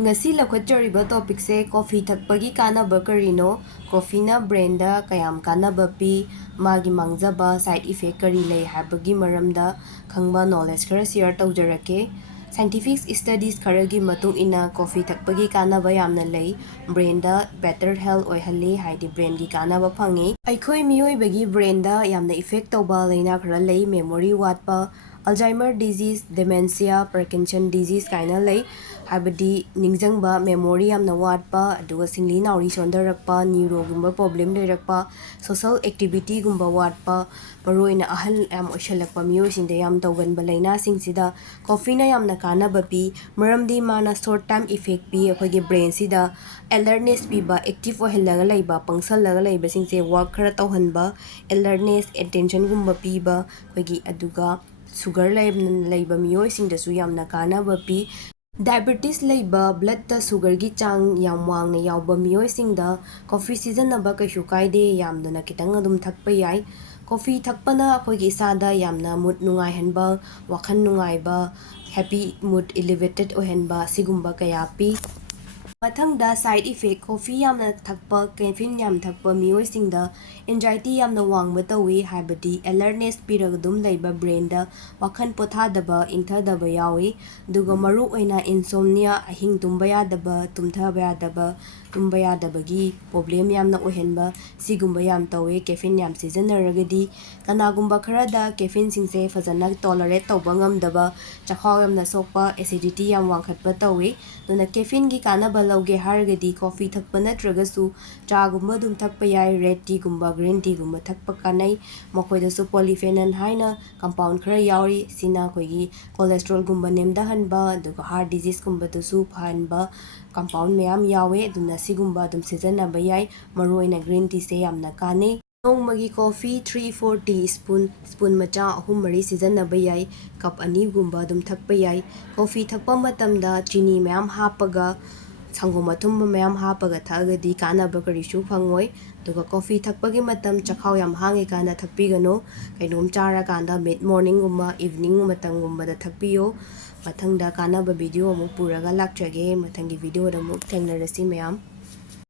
Ngasi lakhotjariba topic se coffee thakpagi kanaba karino coffee na brainda kayam kanaba pi magi mangjaba side effect kari lei habagi maramda khangba knowledge khara share tawjarake scientific studies kharagi matung ina coffee thakpagi kanaba yamna lei brainda better health oihalle haidi brain gi kanaba phangi aikhoi miyoi bagi brainda yamna effect tawba leina khara lei memory watpa Alzheimer disease, dementia, Parkinson disease kaina lei habadi ningjangba memory yamna watpa aduga singli nauri sondarakpa neuro gumba problem lerakpa social activity gumba watpa maroina ahal yam oishalakpa miyoi singda yam tawganba laina singsida coffee na yamna kanaba pi maramdi mana short term effect pi akhoi brain sida alertness piba active oihallaga leiba pangsallaga leiba singse work khara tawhanba alertness attention gumba piba akhoi aduga sugar leiba miyoi singdasu yamna kanaba pi diabetes leiba blood ta sugar gi chang yam wangna yawba miyoi singda coffee sijanaba kaishu kaide yamdana kitang adum thakpa yai coffee thakpana akhoi gi sada yamna mood nungai hanba wakhan nungai ba happy mood elevated ohenba sigumba kaya pi Mathangda side effect coffee yamna thakpa caffeine yam thakpa miyoi singda anxiety yamna wangba tawi habadi alertness piragadum leiba brain da wakhan pothadaba ingthadaba yawi duga maru oina insomnia ahing tumba yadaba tumthaba yadaba tumba yadabagi problem yamna ohenba sigumba yam tawi caffeine yam sijanaragadi kanagumba kharada caffeine singse fajana tolerate tawba ngamdaba chakhaw yamna sokpa acidity yam wangkhatpa tawi duna caffeine gi kanaba lauge haragadi coffee thakpa natragasu chagumba dum thakpa yai red tea gumba green tea gumba thakpa kanai makoidasu polyphenol haina compound khara yauri sina khoigi cholesterol gumba nemda hanba duga heart disease gumba dasu phanba compound mayam yawe duna sigumba dum sejanaba yai maroina green tea se yamna kanai Nongmagi coffee 3-4 teaspoon spoon macha ahum mari sijanaba yai cup ani gumba dum thakpa yai coffee thakpa matamda chini mayam hapaga sangoma thumba mayam hapaga thagadi kanaba karishu phangoi duga coffee thakpagi matam chakhaw yam hangi kana thakpigano kainom chara kanda mid morning gumba evening matam gumba da thakpiyo mathangda kanaba video amuk puraga lakchage mathangi video da muk thengnarasi mayam